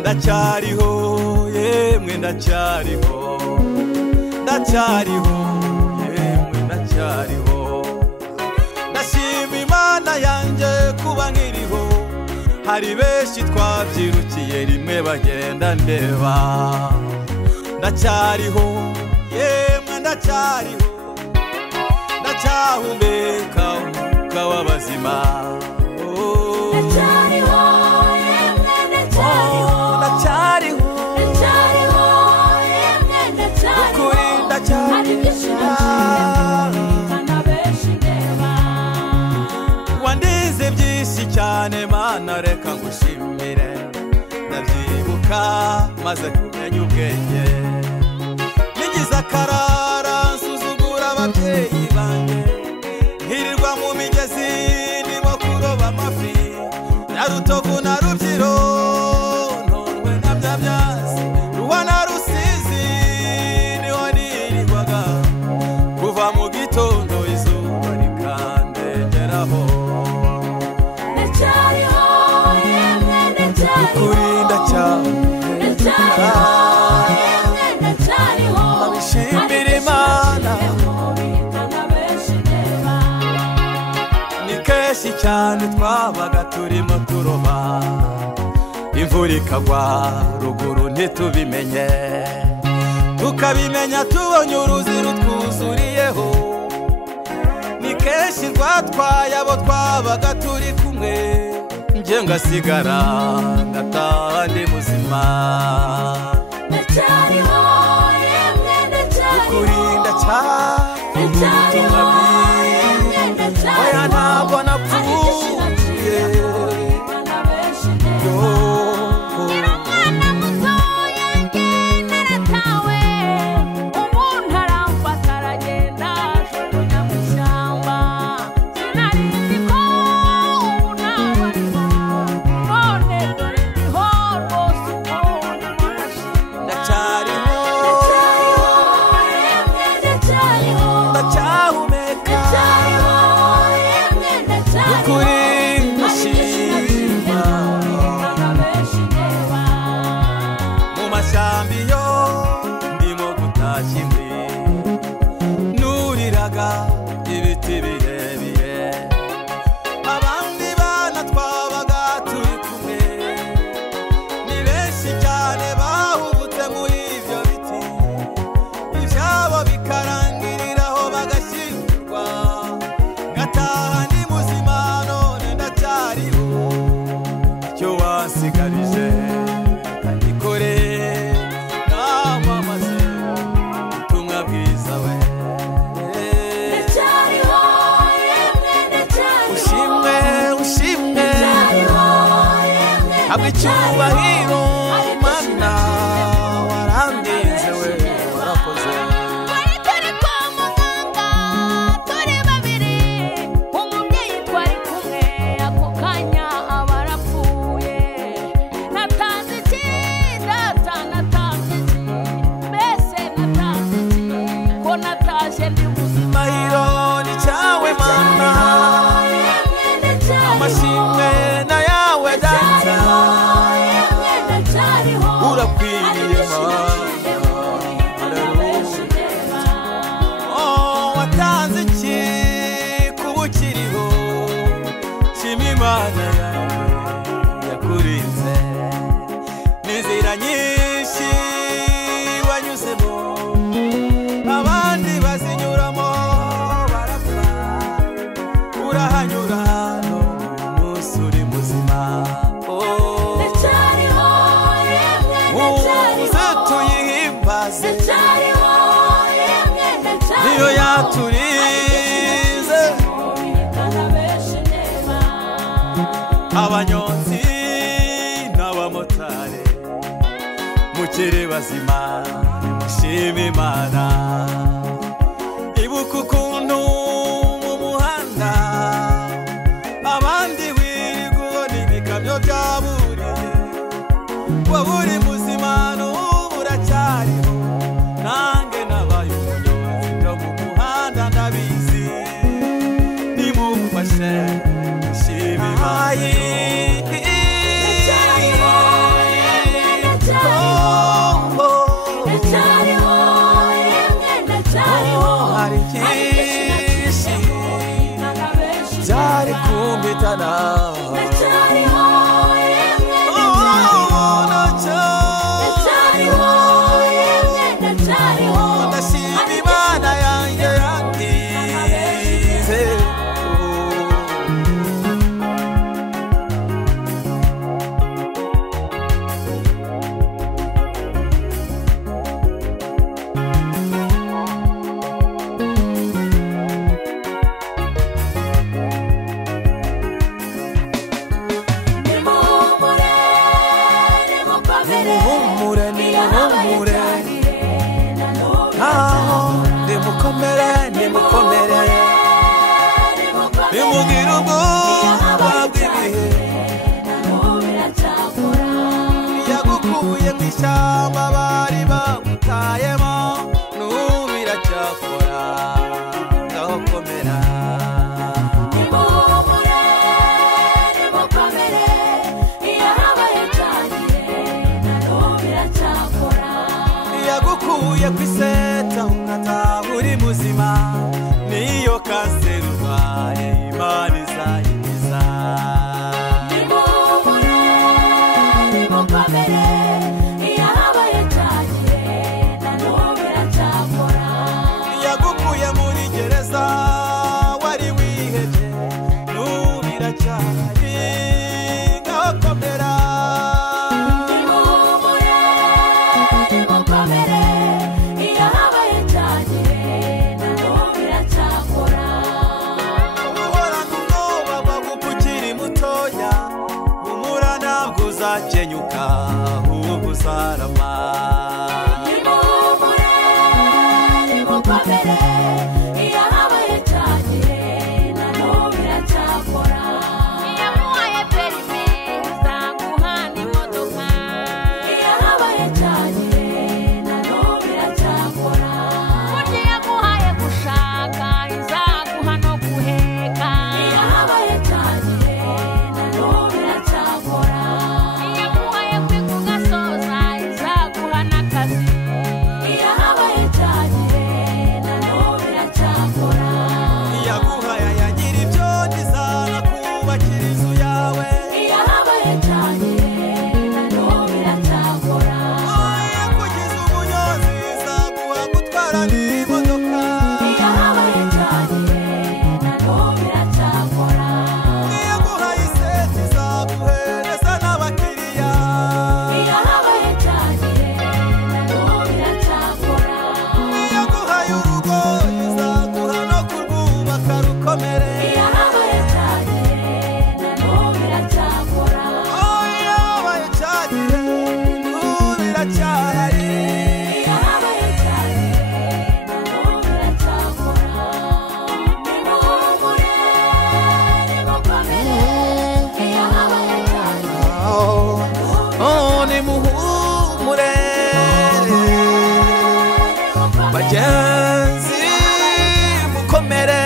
Ndacyariho yemwe ndacyariho yemwe ndacyariho ndashima Imana yanjye kuba nkiriho hari benshi twabyirukiye rimwe bagenda ndeba ndacyariho yemwe ndacyariho ndacyahumeka umwuka w'abazima ndacyariho yemwe ndacyariho wandize byinshi cyane Mana reka ngushimire ndabyibuka maze kumenya ubwenge nigize akarara nsuzugura ababyeyi banjye nkirirwa mu migezi ndimo kuroba amafi na Rutovu na Rubyiro Ntorwe na Byabyazi Ruwa na Rusizi niho nirirwaga kuva mu gitondo izuba rikandengeraho ndacyariho yemwe ndacyariho abishimira Imana ni kenshi cyane twabaga turimo turoba imvura ikagwa ruguru ntitubimenye tukabimenya tubonye uruzi rutwuzuriyeho ni kenshi rwatwaye abo twabaga turi kumwe njye ngasigara ngataha ndi muzima ndacyariho yemwe ndacyariho oya ntabwo napfuye ibiti birebire abandi bana twabaga turi kumwe ni benshi cyane bahubutse muri ibyo biti ibyabo bikarangiriraho bagashyingurwa ngataha ndi muzima none ndacyariho icyo wasigarije kandikore namamaze ubutumwa bwiza we icyubahiro Mana warandinze we warakoze turi kwa muganga turi babiri umubyeyi twari kumwe ako kanya aba arapfuye natanze iki data natanze iki mbese natanze iki ko natashye ndi muzima ni cyawe Mana amashimwe na yawe data niyo yaturize abanyonzi n'abamotari mukere bazima mushime Imana ibuka ukuntu mu muhanda abandi wirigubona ibikamyo byaburiye wowe uri muzima n'ubu uracyariho nange nabaye umunyonzi byo mu muhanda ndabizi nimumfashe mushime Imana Shamba bari bagutayemo n'ubiracyakora ngaho komera nimuhumure nimukomere iyo habaye cyane na n'ubiracyakora yagukuye ku iseta ukataha uri muzima niyo kanseri urwaye Imana izayikiza nimuhumure nimukomere Jenyuka ubuzarama nimuhumure nimukomere iyo habaye cyane na n'ubu biracyakora iyo muhaye perime uzaguha n'imodoka iyo habaye cyane na n'ubu biracyakora burya iyo muhaye gushaka izaguha no guheka iyo habaye cyane na n'ubu biracyakora iyo habaye cyane na n'ubu biracyakora yaguhaya yagira ibyo ntizana kubakira inzu yawe iyo habaye cyane na n'ubu biracyakora yakugize umunyonzi izaguha gutwara n'imodoka iyo habaye cyane na n'ubu biracyakora yaguhaye iseti izaguhereza n'abakiriya iyo habaye cyane rukomere iyo habaye cyane na n'ubu biracyakora iyo habaye cyane n'ubu biracyahari iyo habaye cyane na n'ubu biracyakora nimuhumure nimukomere iyo habaye cyane nimuhumure bagenzi mukomere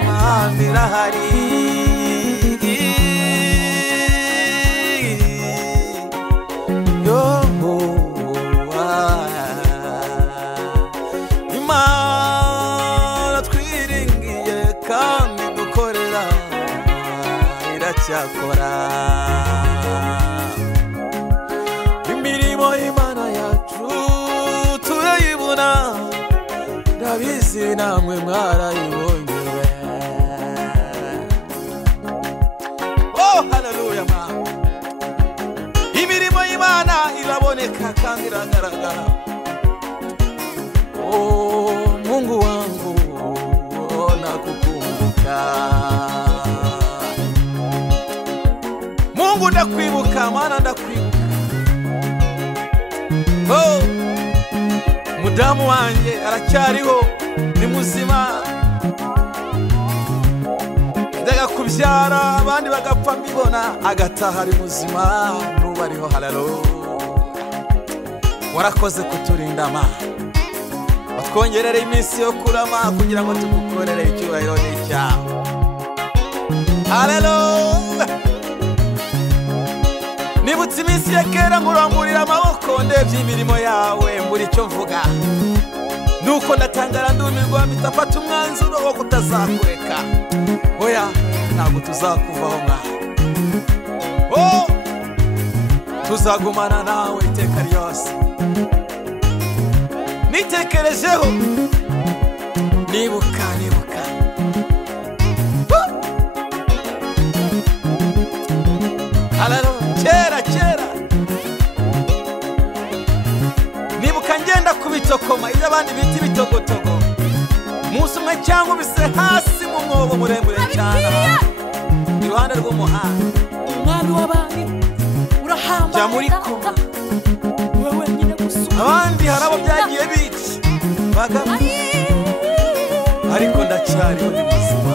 Imana irahari Imana twiringiye kandi dukorera iracyakora imirimo y'Imana yacu turayibona ndabizi namwe mwarayibonye haleluya mama imirimo y'Imana iraboneka kandi iragaragara mu Mungu wangu nakukumbuka. Mungu ndakwibuka, mana ndakwibuka. Oh, mudamu wanjye aracyariho, ni muzima. Ndaga kubyara abandi bagapfa mbibona, agataha ari muzima, nubu ariho. Haleluya. Warakoze kuturinda ma, watwongerere iminsi yo kurama kugira ngo tugukorere icyubahiro n'icyawe. Haleluya. Nibutse iminsi ya kera nkuramburira amaboko, ndebye imirimo yawe mbura icyo mvuga. Nuko ndatangara ndumirwa, mpitafata umwanzuro wo kutazakureka. Oya, ntabwo tuzakuvaho mwa. Oh, tuzagumana nawe iteka ryose. Nitekerejeho, nibuka. Haleluya. Kera nibuka ngenda kubitokoma ibyo abandi bita ibitogotogo. Musi umwe cyangwa ubise hasi mu mwobo muremure cyane iruhande rw'umuhanda. Umwami w'abandi urahamba, jya muri koma. wewe nyine gusura Abandi hari abo byagiye bica bagapfa, ariko ndacyariho ndi muzima.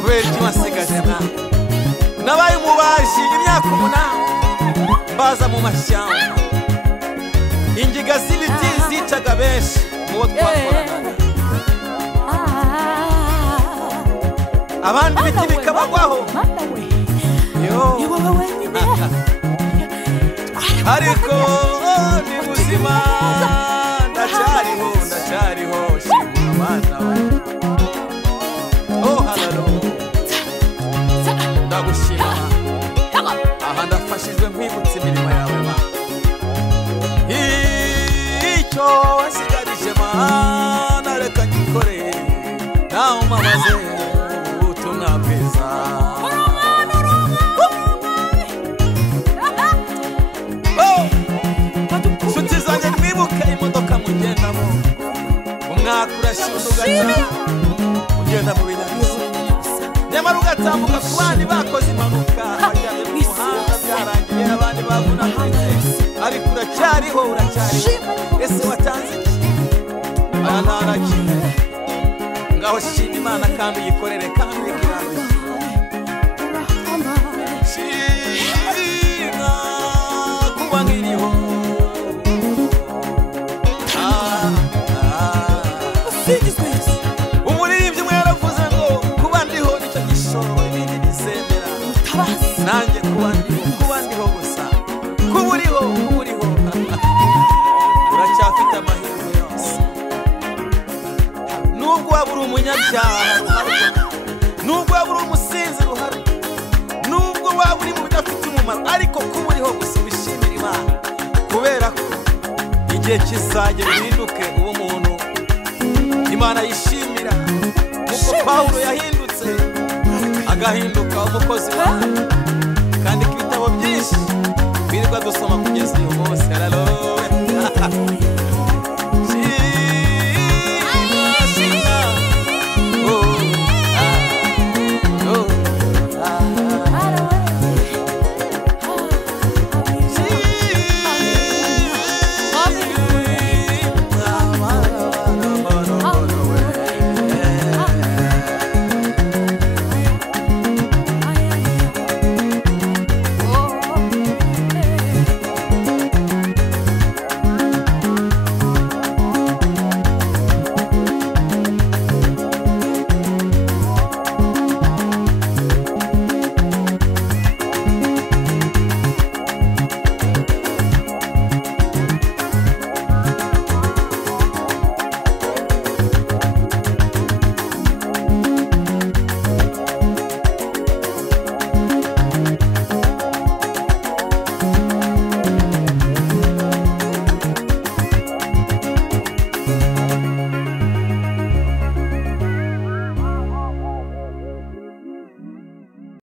Kubera iki wasigaje mwa? Nabaye umubaji imyaka 8, mbaza mu mashyamba. Ingiga z'ibiti zicaga benshi mu bo twakoranaga. Abandi biti bikabagwaho. Yo, ariko ni muzima, ndacyariho. Shimwa Mana we. Oh, haleluya. Ndagushima. Aha ndafashijwe nkwibutsa imirimo yawe ma. Icyo wasigarije Mana reka ngikore, nawe umaze ubutumwa bwiza. Nshuti zanjye mwibuke imodoka mugendamo, umwaka urashinda ugataha ugenda mu binyabiziga, nyamara ugatambuka ku bandi bakoze impanuka bajyanye mu muhanda byarangiye abandi bavunaguritse, ariko uracyariho. Ese watanze iki? Nta kimwe. Ngaho shima Imana kandi uyikorere kandi uyikiranuye. Shima kuba nkiriho. Umuririmbyi umwe yaravuze ngo kuba ndiho nicyo gishoro, ibindi bizemera. Nanjye kuba ndiho gusa. Kuba uriho uracyafite amahirwe yose. Nubwo waba uri umunyabyaha ruharwa, nubwo waba uri umusinzi ruharwa, nubwo waba uri mu bidafite umumaro, ariko kuba uriho gusa wishimira Imana, kubera ko igihe kizagera uhinduke uwo muntu Imana yishimira. Kuko Pawulo yahindutse agahinduka umukozi wayo, kandi ibitabo byinshi birirwa dusoma kugeza uyu